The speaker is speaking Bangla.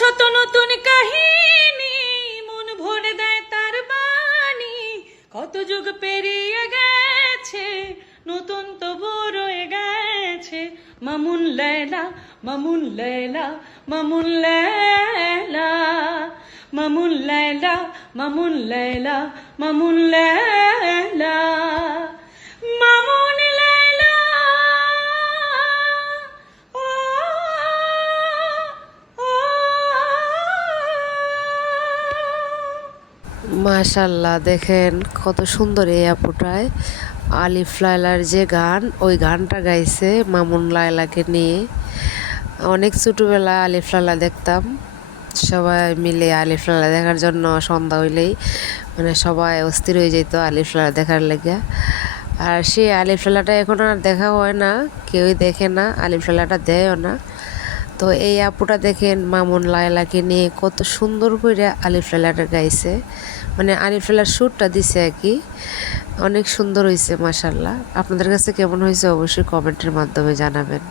শত নতুন কাহিনী, মন ভরে দেয় তার বাণী। কত যুগ পেরিয়ে গেছে, নতুন তবু রয়ে গেছে। মামুন লেলা মামুন লেলা মামুন লেলা। মামুন লেলা মামুন লেলা মামুন লেলা। মাশাল্লাহ, দেখেন কত সুন্দর এই আপুটায়। আলিফ লায়লার যে গান, ওই গানটা গাইছে মামুন লায়লাকে নিয়ে। অনেক ছোটোবেলা আলিফ লায়লা দেখতাম। সবাই মিলে আলিফ লায়লা দেখার জন্য সন্ধ্যা হইলেই মানে সবাই অস্থির হয়ে যেত আলিফ লায়লা দেখার লেগে। আর সেই আলিফ লায়লাটা এখন আর দেখা হয় না, কেউই দেখে না, আলিফ লায়লাটা দেয়ও না। তো এই আপুটা দেখেন মামুন লায়লাকে নিয়ে কত সুন্দর করে আলিফ লায়লাটা গাইছে। মানে আলিফ লায়লার সুরটা দিছে আর কি। অনেক সুন্দর হয়েছে মাসাল্লাহ আপনাদের কাছে কেমন হয়েছে অবশ্যই কমেন্টের মাধ্যমে জানাবেন।